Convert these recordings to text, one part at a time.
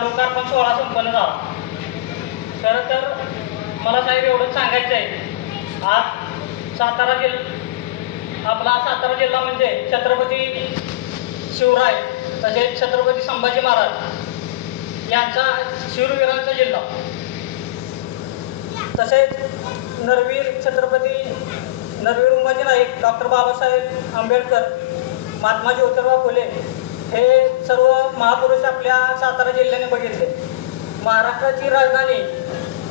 लोकार्पण सोहळा संपन्न झाला. खरं तर मला साहेब एवढंच सांगायचं आहे. आज सातारा जिल्हा आपला सातारा जिल्हा म्हणजे छत्रपती शिवराय तसेच छत्रपती संभाजी महाराज यांचा शूरवीरांचा जिल्हा. तसेच नरवीर छत्रपती नरवीर उमाजी नाईक डॉक्टर बाबासाहेब आंबेडकर महात्मा ज्योतिराव फुले हे सर्व महापुरुष आपल्या सातारा जिल्ह्याने बघितले. महाराष्ट्राची राजधानी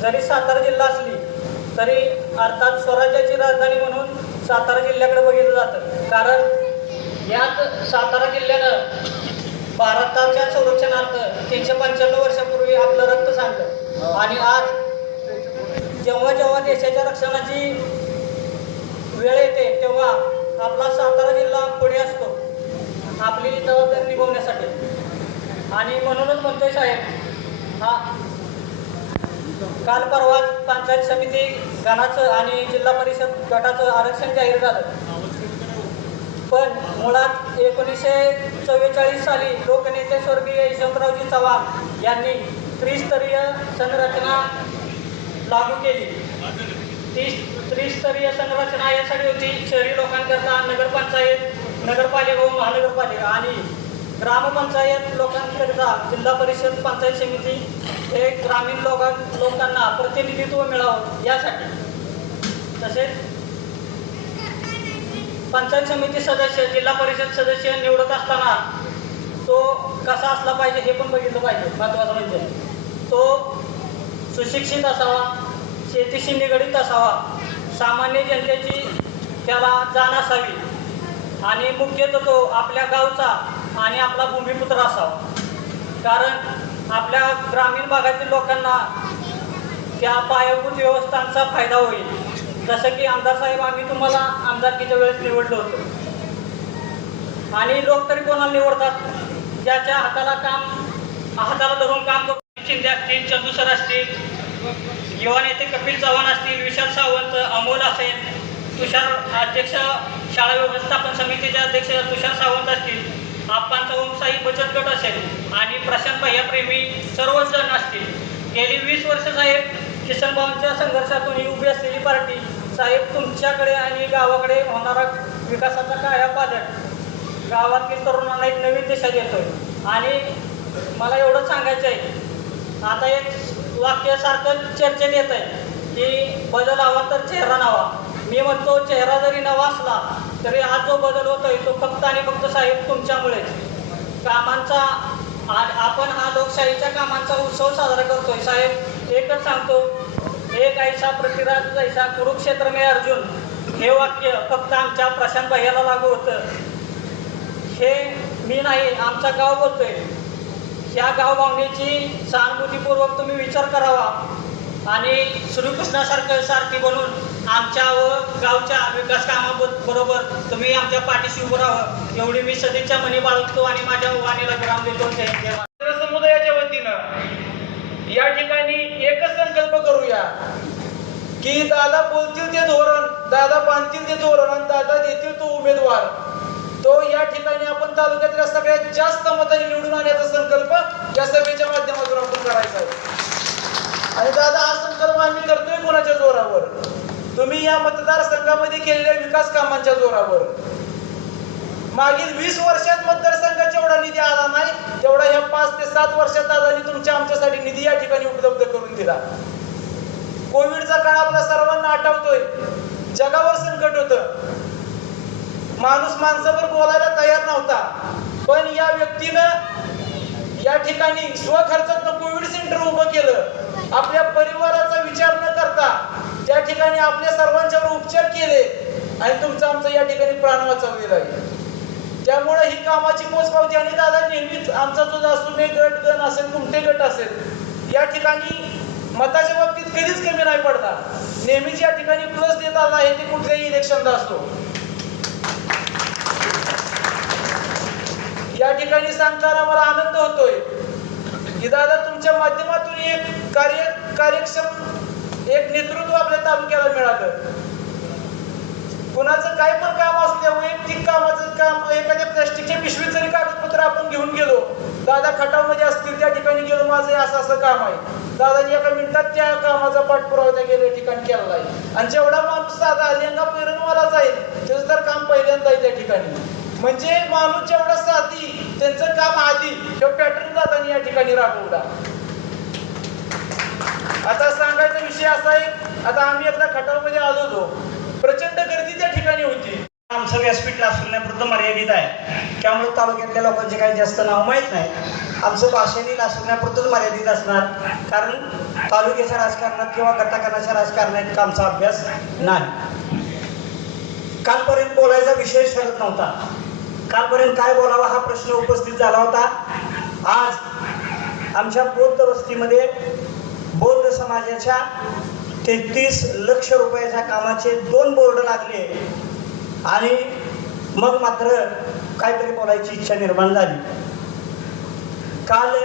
जरी सातारा जिल्हा असली तरी अर्थात स्वराज्याची राजधानी म्हणून सातारा जिल्ह्याकडे बघितलं जातं. कारण याच सातारा जिल्ह्यानं भारताच्या संरक्षणार्थ तीनशे पंच्याण्णव वर्षापूर्वी आपलं रक्त सांडलं. आणि आज जेव्हा जेव्हा देशाच्या रक्षणाची वेळ येते तेव्हा आपला सातारा जिल्हा पुढे असतो. आपली जबाबदारी निभवण्यासाठी. आणि म्हणूनच म्हणतोय साहेब हा काल परवा पंचायत समिती गणाचं आणि जिल्हा परिषद गटाचं आरक्षण जाहीर झालं. पण मुळात एकोणीसशे चव्वेचाळीस साली लोकनेते स्वर्गीय यशवंतरावजी चव्हाण यांनी त्रिस्तरीय संरचना लागू केली. ती त्रिस्तरीय संरचना यासाठी होती शहरी लोकांकरता नगरपंचायत नगरपालिका व महानगरपालिका आणि ग्रामपंचायत लोकांकरिता जिल्हा परिषद पंचायत समिती हे ग्रामीण लोकां लोकांना प्रतिनिधित्व मिळावं यासाठी. तसेच पंचायत समिती सदस्य जिल्हा परिषद सदस्य निवडत असताना तो कसा असला पाहिजे हे पण बघितलं पाहिजे महत्त्वाचं म्हणजे. तो सुशिक्षित असावा शेतीशी निगडीत असावा सामान्य जनतेची त्याला जाण असावी. आणि मुख्यतः तो आपल्या गावचा आणि आपला भूमिपुत्र असावा. कारण आपल्या ग्रामीण भागातील लोकांना त्या पायाभूत व्यवस्थांचा फायदा होईल. जसं की आमदार साहेब आम्ही तुम्हाला आमदारकीच्या वेळेस निवडलो होतो. आणि लोक तरी कोणाला निवडतात? ज्याच्या हाताला काम हाताला धरून काम करतो शिंदे असतील चंदू सर असतील युवा नेते कपिल चव्हाण असतील विशाल सावंत अमोल असेल तुषार अध्यक्ष शाळा व्यवस्थापन समितीचे अध्यक्ष तुषार सावंत असतील आप्पांचा ओमसाई बचत गट असेल आणि प्रशांत भैया प्रेमी सर्वच जण असतील. गेली वीस वर्ष साहेब किसन भाऊंच्या संघर्षातून ही उभी असलेली पार्टी साहेब तुमच्याकडे आणि गावाकडे होणारा विकासाचा काया पालट गावातील तरुणांना एक नवीन दिशा देतोय. आणि मला एवढं सांगायचं आहे आता एक वाक्यासारखं चर्चेत येत आहे की बदल हवा तर चेहरा नावा मी म्हणतो चेहरा जरी नवा असला तरी आज जो बदल होतोय तो फक्त आणि फक्त साहेब तुमच्यामुळेच कामांचा आ- आपण हा लोकशाहीच्या कामांचा उत्सव साजरा करतोय. साहेब एकच सांगतो एक ऐसा प्रतिराज जैसा कुरुक्षेत्र मे अर्जुन हे वाक्य फक्त आमच्या प्रशांत भैयाला लागू होतं. हे मी नाही आमचा गाव बोलतोय. ह्या गाव भावनेची सहानुभूतीपूर्वक तुम्ही विचार करावा. आणि श्रीकृष्णासारखं सारथी बनून आमच्या व गावच्या विकास कामाबरोबर तुम्ही आमच्या पाठीशी उभं राहावं एवढी मी सदिच्छा मनी बाळगतो आणि माझ्या वाणीला ग्राम देतो. समुदायाच्या वतीनं या ठिकाणी एकच संकल्प करूया की दादा बोलतील ते धोरण दादा बांधतील ते धोरण आणि दादा देतील तो उमेदवार. तो या ठिकाणी आपण तालुक्यातल्या सगळ्यात जास्त मतांनी निवडून आणण्याचा संकल्प या सभेच्या माध्यमातून आपण करायचा आहे. आणि दादा हा संकल्प आम्ही करतोय कोणाच्या जोरावर? तुम्ही या मतदारसंघामध्ये केलेल्या विकास कामांच्या जोरावर. मागील वीस वर्षात मतदारसंघाचा एवढा निधी आला नाही तेवढा या पाच ते सात वर्षात दादानी तुमच्या आमच्यासाठी निधी या ठिकाणी उपलब्ध करून दिला. कोविडचा काळ आपल्या सर्वांना आठवतोय. जगावर संकट होतं. माणूस माणसावर बोलायला तयार नव्हता. पण या व्यक्तीनं या ठिकाणी स्वखर्चात कोविड सेंटर उभं केलं. आपल्या परिवाराचा विचार न त्यांनी आपल्या सर्वांच्यावर उपचार केले आणि तुमचा आमचा या ठिकाणी प्राण वाचवलेला आहे त्यामुळे ही कामाची पोचपावती आणि दादा नेहमीच आमचा जो असून गट गण असेल कुमटे गट असेल या ठिकाणी मताच्या बाबतीत कधीच कमी नाही पडणार. नेहमीच या ठिकाणी प्लस देत आला आहे ते कुठल्याही इलेक्शनला असतो या ठिकाणी सांगताना मला आनंद होतोय की दादा तुमच्या माध्यमातून एक कार्य कार्यक्षम एक नेतृत्व आपल्या तालुक्याला मिळालं. कुणाचं काय पण काम असल्या वैयक्तिक कामाचं काम एखाद्या प्लास्टिकच्या पिशवीत जरी कागदपत्र आपण घेऊन गेलो दादा खटावमध्ये असतील त्या ठिकाणी गेलो माझं असं असं काम आहे. दादानी एका मिनिटात त्या कामाचा पाठपुरावा त्या गेल्या ठिकाणी केलेला आहे. आणि जेवढा माणूस साधा लेंगा पैरणवाला जाईल त्याचं तर काम पहिल्यांदा आहे त्या ठिकाणी. म्हणजे माणूस जेवढा साधी त्यांचं काम आधी किंवा पॅटर्न दादानी या ठिकाणी राबवला. आता विषय असा आहे आता आम्ही एकदा खटावमध्ये आलो होतो. प्रचंड गर्दी त्या ठिकाणी होती. आमचं व्यासपीठ लासुरण्यापुरतं मर्यादित आहे. त्यामुळे तालुक्यातल्या लोकांचे काही जास्त नाव माहीत नाही. आमचं भाषणही लासुरण्यापुरतंच मर्यादित असणार. कारण तालुक्याच्या राजकारणात किंवा गटाकरणाच्या राजकारणात आमचा अभ्यास नाही. कालपर्यंत बोलायचा विषय ठरत नव्हता. कालपर्यंत काय बोलावा हा प्रश्न उपस्थित झाला होता. आज आमच्या पोत वस्तीमध्ये बौद्ध समाजाच्या तेहतीस लक्ष रुपयाच्या कामाचे दोन बोर्ड लागले. आणि मग मात्र काहीतरी बोलायची इच्छा निर्माण झाली. काल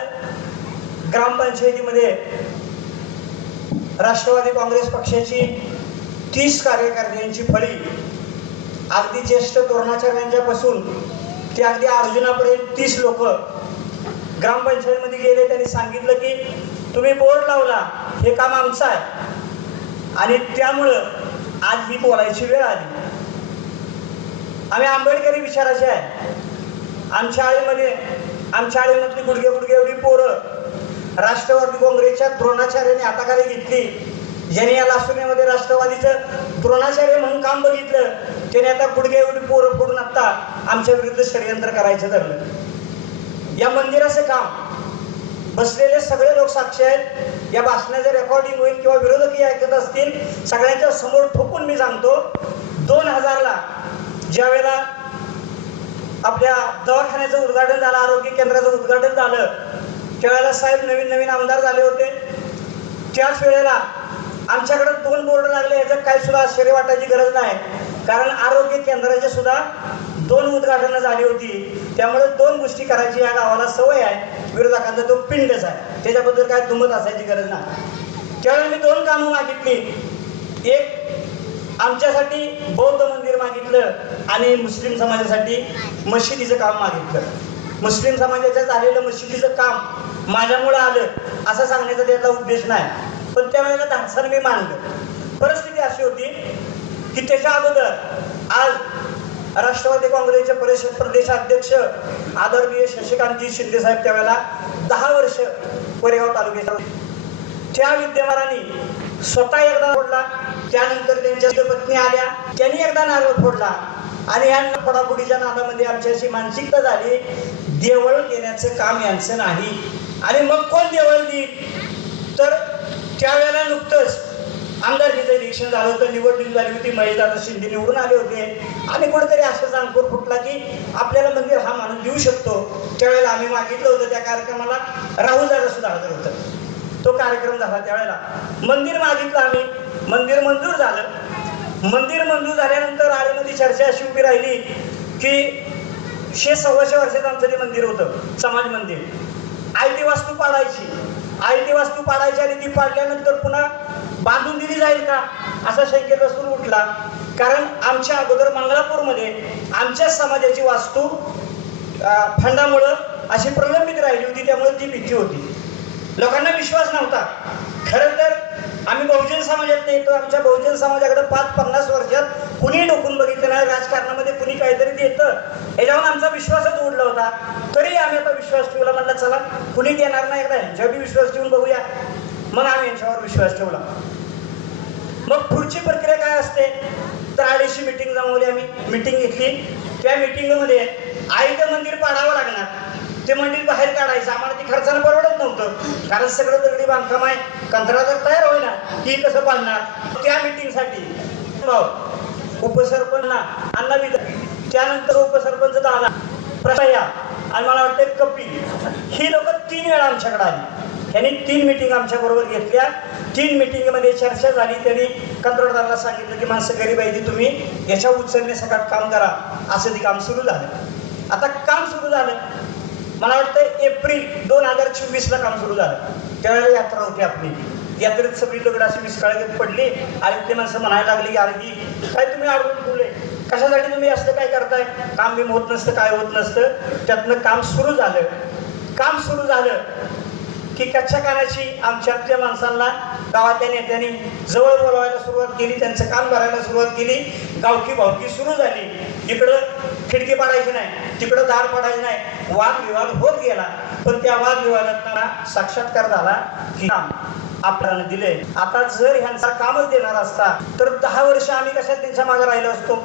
ग्रामपंचायतीमध्ये राष्ट्रवादी काँग्रेस पक्षाची तीस कार्यकर्त्यांची फळी अगदी ज्येष्ठ द्रोणाचार्यांच्यापासून ते अगदी अर्जुनापर्यंत तीस लोक ग्रामपंचायतीमध्ये गेले. त्यांनी सांगितलं की तुम्ही बोर्ड लावला हे काम आमचं आहे. आणि त्यामुळं आज ही बोलायची वेळ आली. आम्ही आंबेडकरी विचाराचे आहे. आमच्या आळीमध्ये आमच्या आळीमधली गुडघे गुडघे एवढी पोरं. राष्ट्रवादी काँग्रेसच्या द्रोणाचार्याने हाताखाली घेतली. ज्याने या लासुनेमध्ये राष्ट्रवादीचं द्रोणाचार्य म्हणून काम बघितलं त्याने आता गुडघे एवढी पोरं फोडून आत्ता आमच्या विरुद्ध षडयंत्र करायचं ठरलं या मंदिराचं काम बसलेले सगळे लोक साक्षी आहेत. या भाषणाचं रेकॉर्डिंग होईल किंवा विरोधकही ऐकत असतील सगळ्यांच्या समोर ठोकून मी सांगतो दोन हजारला ज्या वेळेला आपल्या दवाखान्याचं उद्घाटन झालं आरोग्य केंद्राचं उद्घाटन झालं त्यावेळेला साहेब नवीन नवीन आमदार झाले होते. त्याच वेळेला आमच्याकडे दोन बोर्ड लागले याचं काही सुद्धा आश्चर्य वाटायची गरज नाही. कारण आरोग्य केंद्राचे सुद्धा दोन उद्घाटनं झाली होती. त्यामुळे दोन गोष्टी करायची या गावाला सवय आहे. विरोधकांचा तो पिंडच आहे. त्याच्याबद्दल काय दुमत असायची गरज नाही. त्यावेळी मी दोन कामं मागितली. एक आमच्यासाठी बौद्ध मंदिर मागितलं आणि मुस्लिम समाजासाठी मशिदीचं काम मागितलं. मुस्लिम समाजाच्या झालेलं मशिदीचं काम माझ्यामुळं आलं असं सांगण्याचा त्याचा उद्देश नाही. पण त्यावेळेला धाडसर मी मानलं. परिस्थिती अशी होती की त्याच्या अगोदर आज राष्ट्रवादी काँग्रेसचे परिषद प्रदेशाध्यक्ष आदरणीय शशिकांतजी शिंदे साहेब त्यावेळेला दहा वर्ष कोरेगाव तालुक्याच्या त्या विद्यमानाने स्वतः एकदा फोडला त्यानंतर त्यांच्या पत्नी आल्या त्यांनी एकदा नारळ फोडला आणि ह्या पडापुडीच्या नादामध्ये आमची अशी मानसिकता झाली देवळ देण्याचं काम यांचं नाही. आणि मग कोण देवळ देईल? तर त्यावेळेला नुकतंच आमदारकीचं इलेक्शन झालं होतं निवडणूक झाली होती महेशदादा शिंदे निवडून आले होते. आणि कुठेतरी असं अंकुर फुटला की आपल्याला मंदिर हा माणूस देऊ शकतो. त्यावेळेला आम्ही मागितलं होतं त्या कार्यक्रमाला राहुल दादा सुद्धा हजर होतं. तो कार्यक्रम झाला त्यावेळेला. मंदिर मागितलं आम्ही. मंदिर मंजूर झालं. मंदिर मंजूर झाल्यानंतर आळीमध्ये चर्चा अशी उभी राहिली की शे सव्वाशे वर्षाचं आमचं ते मंदिर होतं समाज मंदिर. आयती वास्तू पाडायची. आयती वास्तू पाडायची आणि ती पाडल्यानंतर पुन्हा बांधून दिली जाईल का? असा शंकेचा सूर उठला. कारण आमच्या अगोदर मंगळापूरमध्ये आमच्या समाजाची वास्तू फंडामुळं अशी प्रलंबित राहिली होती त्यामुळे ती भीती होती. लोकांना विश्वास नव्हता. खरं तर आम्ही बहुजन समाजात येतो. आमच्या बहुजन समाजाकडे पाच पन्नास वर्षात कुणी डोकून बघितलं नाही राजकारणामध्ये कुणी काहीतरी देतं याच्यावर आमचा विश्वासच उडला होता. तरी आम्ही आता विश्वास ठेवला. म्हटलं चला कुणी देणार नाही एकदा यांच्यावर बी विश्वास ठेवून बघूया. मग आम्ही यांच्यावर विश्वास ठेवला. मग पुढची प्रक्रिया काय असते? तर अडीचशे मिटिंग जमवली आम्ही. मिटिंग घेतली. त्या मिटिंगमध्ये आईचं मंदिर पाडावं लागणार. ते मंदिर बाहेर काढायचं. आम्हाला ती खर्चानं परवडत नव्हतं. कारण सगळं दगडी बांधकाम आहे. कंत्राटर तयार होईना. ही कसं पाडणार? त्या मिटिंगसाठी भाऊ उपसरपंच ना अण्णा विद त्यानंतर उपसरपंच दादा प्रसया आणि मला वाटतं कपिल. ही लोक तीन वेळा आमच्याकडे आली. यांनी तीन मिटिंग आमच्याबरोबर घेतल्या. तीन मिटिंगमध्ये चर्चा झाली. त्यांनी कंत्राटदाराला सांगितलं की माणसं गरीब आहे ती तुम्ही. याच्या उचलण्यासाठी काम करा. असं ते काम सुरू झालं. आता काम सुरू झालं. मला वाटतं एप्रिल दोन हजार चोवीसला काम सुरू झालं. त्यावेळेला यात्रा होती आपली. यात्रेत सगळी दगड अशी विस्कळीत पडली. आणि ते माणसं म्हणायला लागली की अरे की काय तुम्ही अडवून ठेवले कशासाठी तुम्ही असं काय करताय? काम बिम होत नसतं काय होत नसतं. त्यातनं काम सुरू झालं. काम सुरू झालं. की कच्च्या कानाची आमच्यातल्या माणसांना गावातल्या नेत्यांनी जवळ बोलवायला सुरुवात केली त्यांचं काम करायला सुरुवात केली गावकी भावकी सुरू झाली. इकडं खिडकी पाडायची नाही तिकडं दार पाडायची नाही. वादविवाद होत गेला. पण त्या वादविवादात साक्षात्कार झाला की काम आपल्याला दिले आता जर ह्यांचा कामच देणार असता तर दहा वर्ष आम्ही कशा त्यांच्या मागे राहिलो असतो?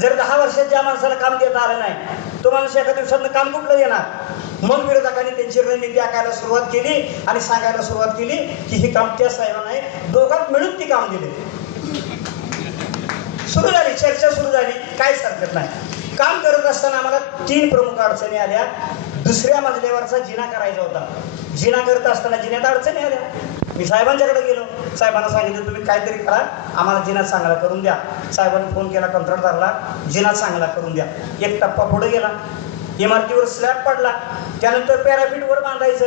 जर दहा वर्षात ज्या माणसाला काम देता आलं नाही तो माणूस एका दिवसात काम कुठलं देणार? मग विरोधकांनी त्यांची रणनीती आखायला सुरुवात केली आणि सांगायला सुरुवात केली की ही काम त्या साहेबांना आहे. दोघात मिळून ती काम दिले. सुरू झाली चर्चा सुरू झाली. काहीच हरकत नाही. काम करत असताना आम्हाला तीन प्रमुख अडचणी आल्या. दुसऱ्या मजल्यावरचा जिना करायचा होता. जिना करत असताना जिन्यात अडचणी आल्या. मी साहेबांच्याकडे गेलो. साहेबांना सांगितलं तुम्ही काहीतरी करा. आम्हाला जिना चांगला करून द्या. साहेबांनी फोन केला कंत्राटदारला. जिना चांगला करून द्या. एक टप्पा पुढे गेला. इमारतीवर स्लॅब पडला. त्यानंतर पॅराफिट वर बांधायचं.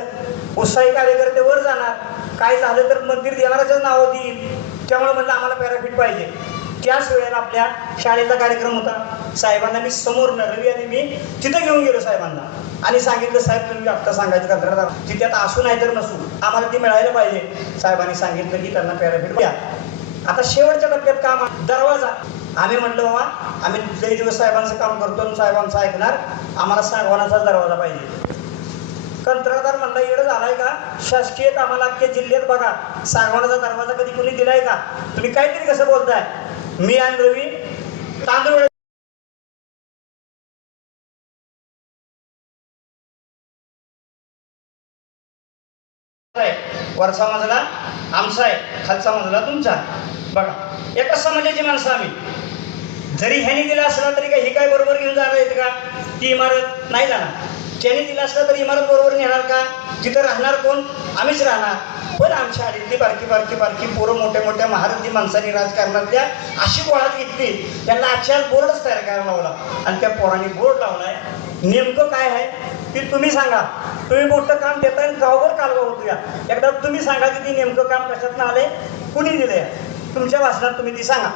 उत्साही कार्यकर्ते वर जाणार. काय झालं तर मंदिर देणाऱ्याच नावं देईल. त्यामुळे म्हणलं आम्हाला पॅराफिट पाहिजे. त्याच वेळेला आपल्या शाळेचा कार्यक्रम होता. साहेबांना मी समोर रवी आणि मी तिथं घेऊन गेलो साहेबांना. आणि सांगितलं साहेब तुम्ही आत्ता सांगायचं कंत्राटदार तिथे आता असू नाही तर नसू. आम्हाला ती मिळायला पाहिजे. साहेबांनी सांगितलं की त्यांना पॅराफिट द्या. आता शेवटच्या टप्प्यात काम दरवाजा. आम्ही म्हटलं बाबा आम्ही लई दिवस साहेबांचं काम करतो साहेबांचं ऐकणार. आम्हाला सांगवानाचा दरवाजा पाहिजे. कंत्राटदार म्हणला एवढं झालाय का? शासकीय कामाला अख्ख्या जिल्ह्यात बघा. सागवानाचा दरवाजा कधी कुणी दिलाय का? तुम्ही काहीतरी कसं बोलताय? मी आणि रवी तांदूळ वरचा मजला आमचा आहे. खालचा मजला तुमचा बघा एका समाजाची माणसं आम्ही. जरी ह्याने दिला असला तरी काय हे काय बरोबर घेऊन जाणार आहेत का? ती इमारत नाही जाणार. त्याने दिला असला तरी इमारत बरोबर नेणार का? तिथं राहणार कोण? आम्हीच राहणार. पण आमच्या आडीतली बारकी बारकी बारकी पोरं मोठ्या मोठ्या महारथी माणसांनी राजकारणातल्या अशी गोळात घेतली. त्यांना आजच्या बोर्डच तयार करायला लावला. आणि त्या पोरांनी बोर्ड लावलाय. नेमकं काय आहे? ते तुम्ही सांगा. तुम्ही मोठं काम देताय आणि गावभर कालवा होतो या एकदा तुम्ही सांगा की ती नेमकं काम कशातनं आलंय? कुणी दिलंय? तुमच्या भाषणात तुम्ही ती सांगा.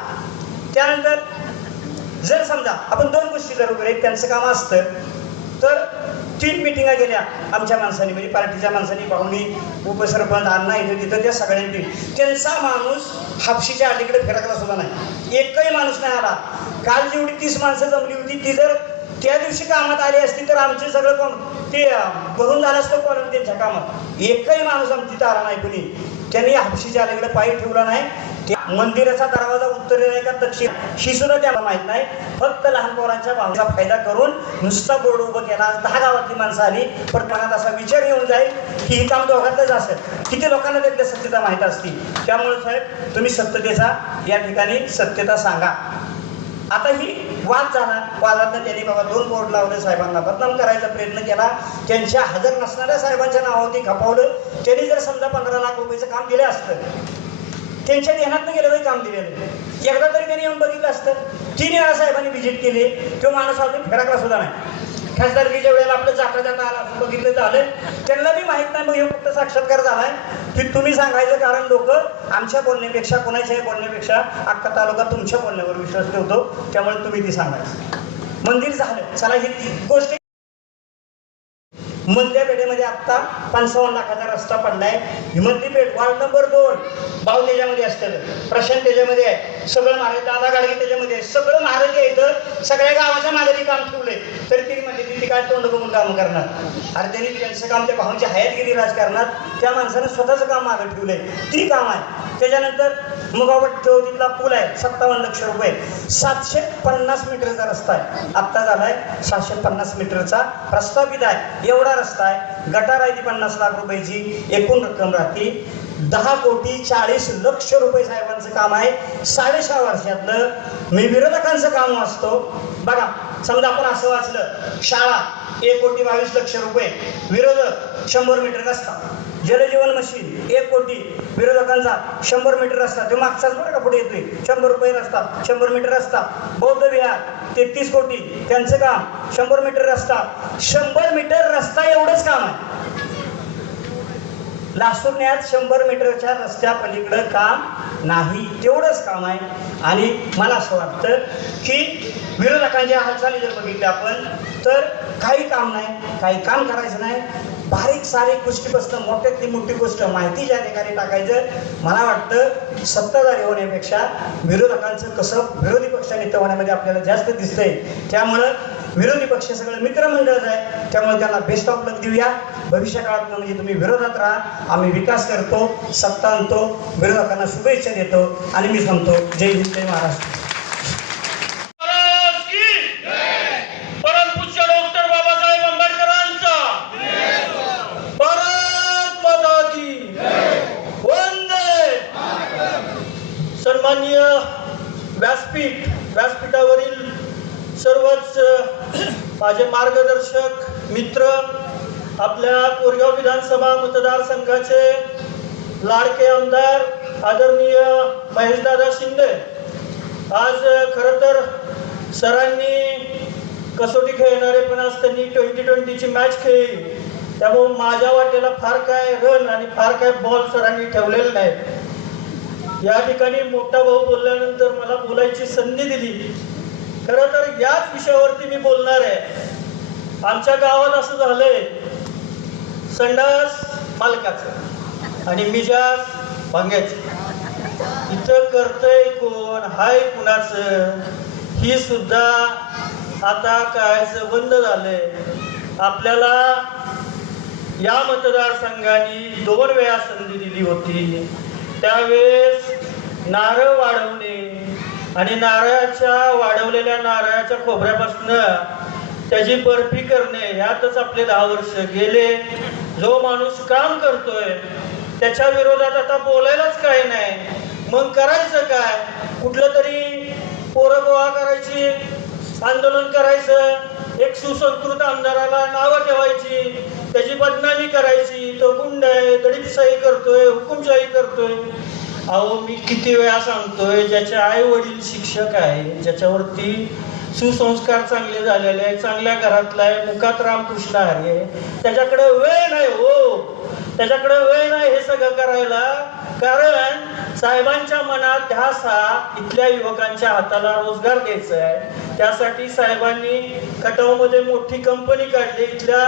त्यानंतर जर समजा आपण दोन गोष्टी जर वगैरे त्यांचं काम असतं तर तीन मिटिंगा गेल्या आमच्या माणसांनी म्हणजे पार्टीच्या माणसांनी पाहुणी उपसरपंच अण्णा इथं तिथं त्या सगळ्यांनी. त्यांचा माणूस हापशीच्या अलीकडे फिरकला सुद्धा नाही. एकही माणूस नाही आला. काल जेवढी तीस माणसं जमली होती ती जर त्या दिवशी कामात आली असती तर आमचे सगळं कोण? ते भरून झालं असतं कोण? त्यांच्या कामात. एकही माणूस आमची तिथं आला नाही कुणी. त्यांनी हापशीच्या अलीकडे पायी ठेवला नाही. मंदिराचा दरवाजा उत्तरेला आहे का दक्षिण ही सुद्धा त्याला माहीत नाही. फक्त लहान पोरांच्या भावनेचा फायदा करून नुसता बोर्ड उभं केला दहा गावातली माणसं आली. पण मनात असा विचार येऊन जाईल की ही काम दोघातच असेल. किती लोकांना त्यातल्या सत्यता माहीत असतील? त्यामुळे साहेब तुम्ही सत्यतेचा या ठिकाणी सत्यता सांगा. आता ही वाद झाला. वादातनं त्यांनी बाबा दोन बोर्ड लावले साहेबांना. बदनाम करायचा प्रयत्न केला. त्यांच्या हजर नसणाऱ्या साहेबांच्या नावावरती खपावलं. त्यांनी जर समजा पंधरा लाख रुपयाचं काम दिलं असतं त्यांच्या ध्यानात गेलं तरी काम दिलेलं एकदा तरी त्यांनी येऊन बघितलं असतं. तीन वेळा साहेबांनी व्हिजिट केली. तो माणूस अजून फिराकला सुद्धा नाही. खासदारकीच्या वेळेला आपलं जाता जाता आला असं बघितलं झालं. त्यांना बी माहीत नाही मग हे फक्त साक्षात्कार झालाय की तुम्ही सांगायचं कारण लोक आमच्या बोलण्यापेक्षा कोणाच्याही बोलण्यापेक्षा अख्खा तालुका तुमच्या बोलण्यावर विश्वास ठेवतो. त्यामुळे तुम्ही ती सांगायचं. मंदिर झालं. चला ही गोष्ट मधल्या पेठेमध्ये आत्ता पंचावन्न लाखाचा रस्ता पडलाय. हिमंती पेठ वार्ड नंबर दोन भाऊ त्याच्यामध्ये असतं प्रशांत त्याच्यामध्ये आहे. सगळं महाराज दादा गाडगे त्याच्यामध्ये आहे. सगळं महाराज आहे इथं सगळ्या गावाच्या मागे काम ठेवलंय. तरी ती म्हणजे ती काय तोंड बघून काम करणार? अरे त्यांनी त्यांचं काम त्या भाऊंच्या हयात गेली राजकारणात. त्या माणसानं स्वतःचं काम मागं ठेवलंय. ती काम आहे. त्याच्यानंतर मुगावट ठेव तिथला पूल आहे. सत्तावन्न लक्ष रुपये. सातशे पन्नास मीटरचा रस्ता आहे. आत्ता झालाय सातशे पन्नास मीटरचा प्रस्तावित आहे. एवढा रस्ता आहे गटार आहे ती पन्नास लाख रुपयाची एकूण रक्कम राहते दहा कोटी चाळीस लक्ष रुपये साहेबांचं काम आहे. साडेसहा वर्षातलं मी विरोधकांचं काम वाचतो. बघा समजा आपण असं वाचलं शाळा एक कोटी बावीस लक्ष रुपये विरोधक शंभर मीटर रस्ता. जलजीवन मशीन एक कोटी विरोधकांचा शंभर मीटर रस्ता. तो मागचाच बरं का पुढे येतोय शंभर रुपये रस्ता शंभर मीटर रस्ता. बौद्ध विहार तेहतीस कोटी. त्यांचं काम शंभर मीटर रस्ता. शंभर मीटर रस्ता एवढंच काम आहे. लासूरण्यात शंभर मीटरच्या रस्त्या पलीकडं काम नाही. तेवढंच काम आहे. आणि मला असं वाटतं की विरोधकांच्या हालचाली जर बघितल्या आपण तर काही काम नाही. काही काम करायचं नाही. बारीक सारीक गोष्टीपासून मोठ्यातली मोठी गोष्ट माहिती ज्या ठिकाणी टाकायचं मला वाटतं सत्ताधारी होण्यापेक्षा विरोधकांचं कसं विरोधी पक्षाने होण्यामध्ये आपल्याला जास्त दिसतंय. त्यामुळं विरोधी पक्ष सगळं मित्रमंडळच आहे. त्यामुळे त्यांना बेस्ट ऑफ लक देऊया. भविष्य काळात म्हणजे तुम्ही विरोधात राहा आम्ही विकास करतो सत्ता आणतो विरोधकांना शुभेच्छा देतो आणि मी सांगतो जय हिंद जय महाराष्ट्र महाराज की परमपूज्य डॉक्टर बाबासाहेब आंबेडकरांचा भारत माता की वंदे सन्माननीय व्यासपीठ व्यासपीठावरील सर्वच माझे मार्गदर्शक मित्र आपल्या कोरगाव विधानसभा मतदारसंघाचे लाडके आमदार आदरणीय महेशदादा शिंदे. आज खरं तर सरांनी कसोटी खेळणारे पण आज त्यांनी ट्वेंटी ट्वेंटीची मॅच खेळली त्यामुळे माझ्या वाटेला फार काय रन आणि फार काय बॉल सरांनी ठेवलेले नाही. या ठिकाणी मोठा भाऊ बोलल्यानंतर मला बोलायची संधी दिली. खरं तर याच विषयावरती मी बोलणार आहे. आमच्या गावात असं झालंय. संडास मालकाचं आणि मिजाज भांग्याचं. इथं करतय कोण? हाय कुणाचं? ही सुद्धा आता कायचं बंद झालंय. आपल्याला या मतदारसंघाने दोन वेळा संधी दिली होती. त्यावेळेस नारळ वाढवणे आणि नारळाच्या वाढवलेल्या नारळाच्या खोबऱ्यापासनं त्याची बर्फी करणे ह्यातच आपले दहा वर्ष गेले. जो माणूस काम करतोय त्याच्या विरोधात आता बोलायलाच काही नाही. मग करायचं काय? कुठलं तरी पोरं गोळा करायची आंदोलन करायचं एक सुसंस्कृत आमदाराला नावं ठेवायची त्याची बदनामी करायची तो गुंड आहे दडीपशाही करतोय हुकुमशाही करतोय. अहो मी किती वेळा सांगतोय ज्याचे आई वडील शिक्षक आहे ज्याच्यावरती सुसंस्कार चांगले झालेले आहे चांगल्या घरातला आहे मुखात रामकृष्ण हरी आहे त्याच्याकडे वेळ नाही हो. त्याच्याकडे वेळ नाही हे सगळं करायला. कारण साहेबांच्या मनात ध्यास हा इथल्या युवकांच्या हाताला रोजगार द्यायचा आहे त्यासाठी साहेबांनी खटावमध्ये मोठी कंपनी काढली. इथल्या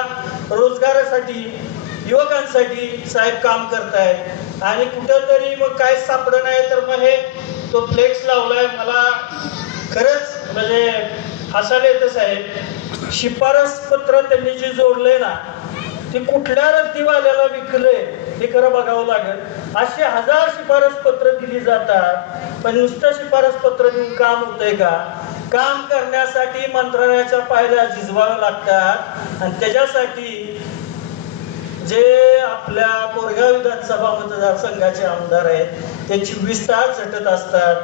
रोजगारासाठी युवकांसाठी साहेब काम करतायत. आणि कुठंतरी मग काय सापडं नाही तर मग हे तो फ्लेक्स लावलाय. मला खरंच म्हणजे हसायला येतं साहेब शिफारस पत्र त्यांनी जे जोडले ना ते कुठल्या रद्दीवाल्याला विकले हे खरं बघावं लागेल. असे हजार शिफारस पत्र दिली जातात पण नुसतं शिफारस पत्र देऊन काम होतंय का? काम करण्यासाठी मंत्रालयाच्या पायऱ्या झिजवाव्या लागतात. आणि त्याच्यासाठी जे आपल्या कोरगाव विधानसभा मतदारसंघाचे आमदार आहेत ते चोवीस तास झटत असतात.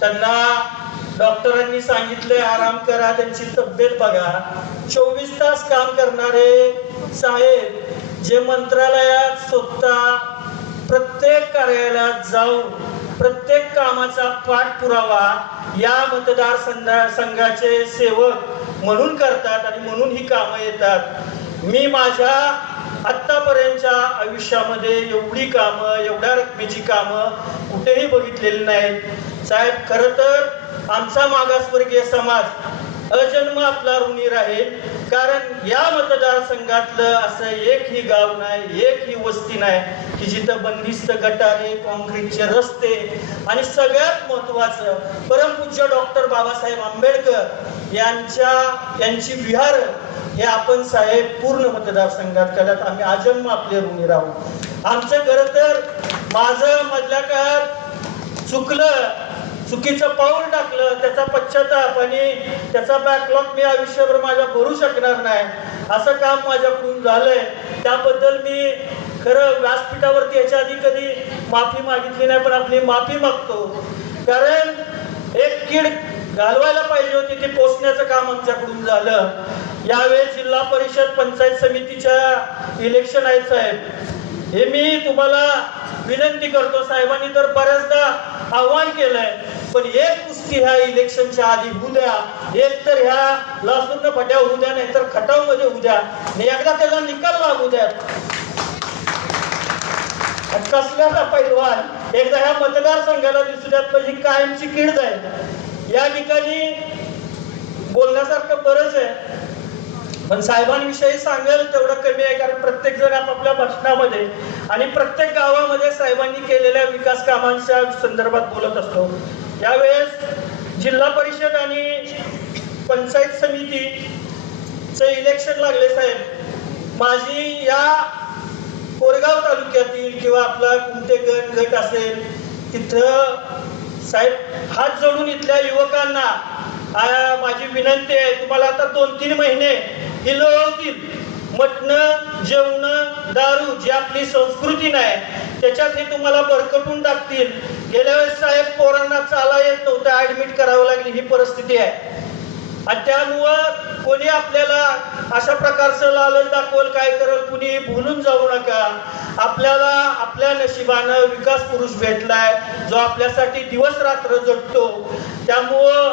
त्यांना डॉक्टरांनी सांगितले आराम करा त्यांची तब्येत बघा. चोवीस तास काम करणारे साहेब जे मंत्रालयात स्वतः प्रत्येक कार्यालयात जाऊन प्रत्येक कामाचा पाठपुरावा या मतदार संघाचे सेवक म्हणून करतात आणि म्हणून ही कामं येतात. मी माझ्या आत्तापर्यंतच्या आयुष्यामध्ये एवढी कामं एवढ्या रकमेची कामं कुठेही बघितलेली नाहीत. साहेब खरं तर आमचा मागासवर्गीय समाज अजन्म आपला ऋणी राहील कारण या मतदारसंघातलं असं एकही गाव नाही एकही वस्ती नाही की जिथं बंदिस्त गटारे कॉन्क्रीटचे रस्ते आणि सगळ्यात महत्वाचं परमपूज्य डॉक्टर बाबासाहेब आंबेडकर यांच्या यांची विहार हे आपण साहेब पूर्ण मतदारसंघात करत आम्ही आजन्म आपले ऋणी राहू. आमचं खरं तर माझं मधल्या काळात चुकलं चुकीचं पाऊल टाकलं त्याचा पश्चाताप आणि त्याचा बॅकलॉग मी आयुष्यभर माझ्या भरू शकणार नाही असं काम माझ्याकडून झालंय. त्याबद्दल मी खरं व्यासपीठावरती याच्या आधी कधी माफी मागितली नाही पण आपली माफी मागतो. कारण एक कीड घालवायला पाहिजे होती ती पोचण्याचं काम आमच्याकडून झालं. यावेळेस जिल्हा परिषद पंचायत समितीच्या इलेक्शन आहेत साहेब. हे मी तुम्हाला विनंती करतो साहेबांनी तर बऱ्याचदा आव्हान केलंय पण एक कुस्ती ह्या इलेक्शनच्या आधी होऊ द्या एक तर ह्या लासून फट्या होऊ द्या नाही तर खटावमध्ये होऊ द्या एकदा त्याचा निकाल लागू द्या. कसल्याचा पैलवान एकदा ह्या मतदारसंघाला दिसू द्यात पण ही कायमची कीड जाईल या ठिकाणी बोलण्यासारखं बरंच आहे. पण साहेबांविषयी सांगेल तेवढं कमी आहे कारण प्रत्येक जण आपापल्या भाषणामध्ये आणि प्रत्येक गावामध्ये साहेबांनी केलेल्या विकास कामांच्या संदर्भात बोलत असतो. यावेळेस जिल्हा परिषद आणि पंचायत समितीचे इलेक्शन लागले साहेब. माझी या कोरेगाव तालुक्यातील किंवा आपला कुमते गट गट असेल तिथं साहेब हात जोडून इथल्या युवकांना माझी विनंती आहे तुम्हाला आता दोन तीन महिने ही लोळवतील. मटणं जेवणं दारू जी आपली संस्कृती नाही त्याच्यात हे तुम्हाला बरकटून टाकतील. गेल्या वेळेस साहेब पोरांना चाला येत नव्हतं ऍडमिट करावं लागली ही परिस्थिती आहे. आणि त्यामुळं कोणी आपल्याला अशा प्रकारचं लालच दाखवल काय करल कुणी भुलून जाऊ नका. आपल्याला आपल्या नशिबानं विकास पुरुष भेटलाय जो आपल्यासाठी दिवस रात्र जगतो. त्यामुळं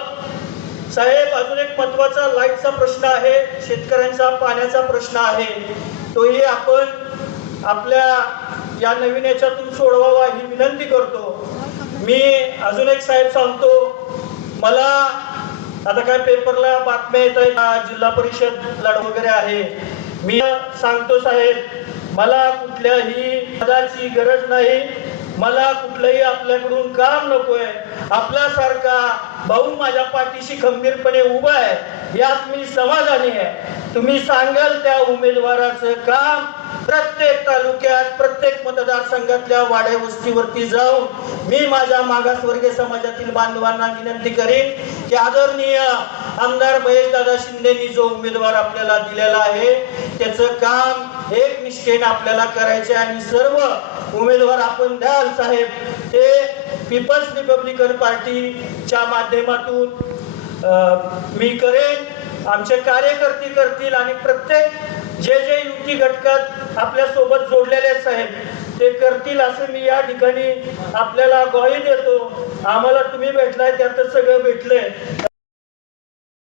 साहेब अजून एक महत्त्वाचा लाईटचा प्रश्न आहे शेतकऱ्यांचा पाण्याचा प्रश्न आहे. तोही आपण आपल्या या नवीन याच्यातून सोडवावा ही विनंती करतो. मी अजून एक साहेब सांगतो मला आता काय पेपरला बातम्या येत आहेत. जिल्हा परिषद लढ वगैरे आहे. मी सांगतो साहेब मला कुठल्याही पदाची गरज नाही. मला कुठलंही आपल्याकडून काम नकोय. आपल्यासारखा भाऊ माझ्या पाठीशी खंबीरपणे उभा आहे. यात मी समाधानी आहे. तुम्ही सांगाल त्या उमेदवाराचं काम प्रत्येक तालुक्यात प्रत्येक मतदारसंघातल्या वाड्या वस्तीवरती जाऊन मी माझ्या मागासवर्गीय समाजातील बांधवांना विनंती करीन की आदरणीय आमदार महेशदादा शिंदेनी जो उमेदवार आपल्याला दिलेला आहे त्याचं काम एक निष्ठेने आपल्याला करायचे आणि सर्व उमेदवार आपण द्याल साहेब ते पीपल्स रिपब्लिकन पार्टीच्या माध्यमातून मी करेन. आमचे कार्यकर्ते करतील आणि प्रत्येक जे जे युती घटकात आपल्यासोबत जोडलेले आहेत साहेब ते करतील असं मी या ठिकाणी आपल्याला ग्वाही देतो. आम्हाला तुम्ही भेटलाय त्यात सगळं भेटलंय.